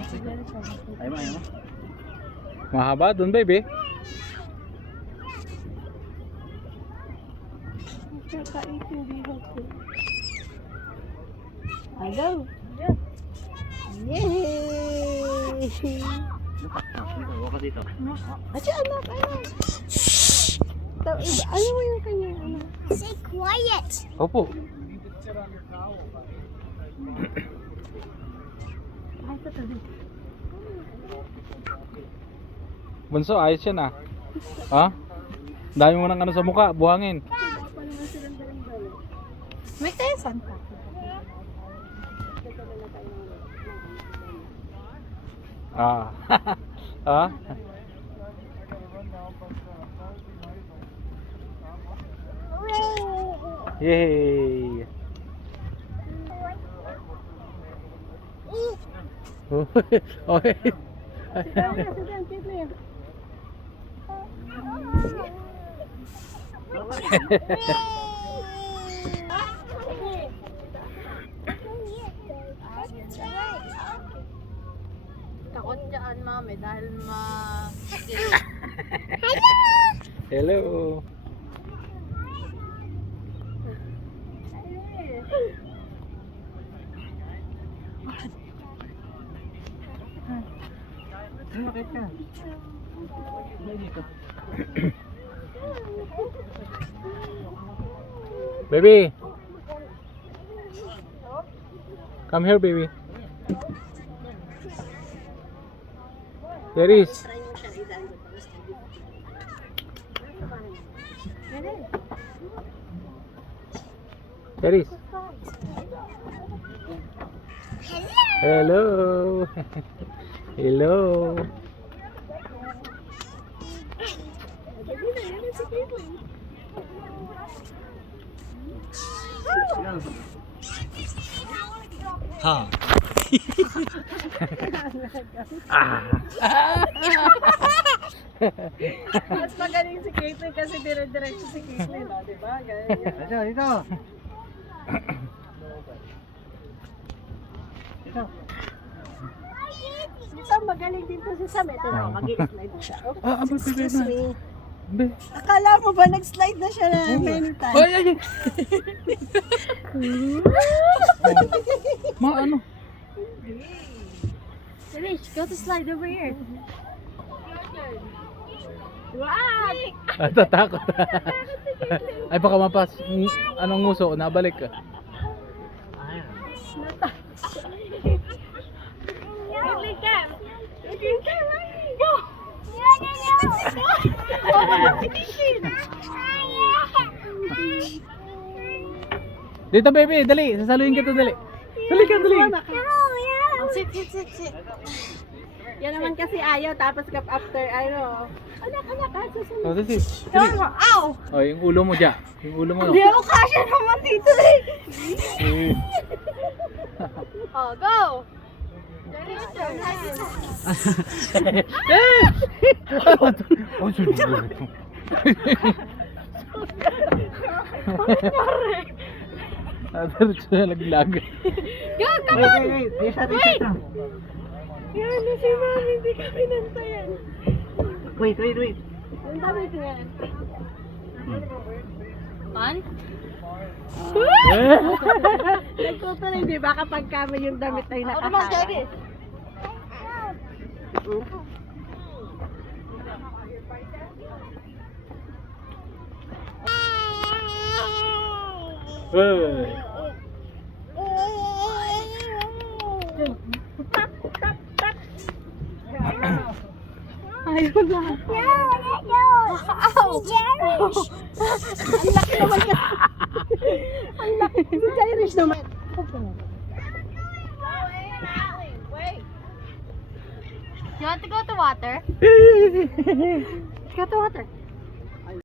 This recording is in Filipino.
Ayaw mo, ayaw mo. Mahaba dun, baby. Agaw. Yay! Huwag ka dito. Asya, anak. Ano mo yung kanyang anak? Say quiet. Opo. Bunso, ayos yan ah. Ha? Dami mo ng ano sa mukha, buhangin. May tesan pa. Ah. Ha? Yay! Okay. Takot dyan, mami, dahil Hello. Bakit ka? Dito. Baby. Come here, baby. There is. There is. Hello. Hello. Ha. Mas magaling si Caitlyn kasi dire-diretso si Caitlyn, di ba? Dito, dito. Dito. Dito, magaling din to si Sam. Ito na, mag-i-slide siya. Ah, abay, baby Excuse na. me. Be. Akala mo ba nag-slide na siya na many times? Ay, ay, ay. Ma, ano? Delish, go to slide over here. Wow! Tatakot. Ay, baka mapas. Anong nguso? Nabalik ka. Caitlyn, come! Caitlyn, come! Go! Dito, baby. Dali. Sasaluhin kita, dali. Dali ka, dali. Sit. Yan naman kasi ayaw, tapos after, ano, anak, ha, susunod. Oh, this is. Ow! Oh, yung ulo mo dyan. Yung ulo mo. Hindi ako kasya naman dito eh. Eh. Oh, go! Oh, sorry. Diretso na laglag. Go, come on! Wait. Isa. Yan na si Mami, hindi ka pinantayan. Wait. Ang dami ko yan. Fun? Nagtutuloy, di ba, kapag kami yung damit ay nakahara? Hey. Ayaw na. Ow! Ang laki naman ka. Ang laki. Si Irish naman. You want to go to water? Go to water.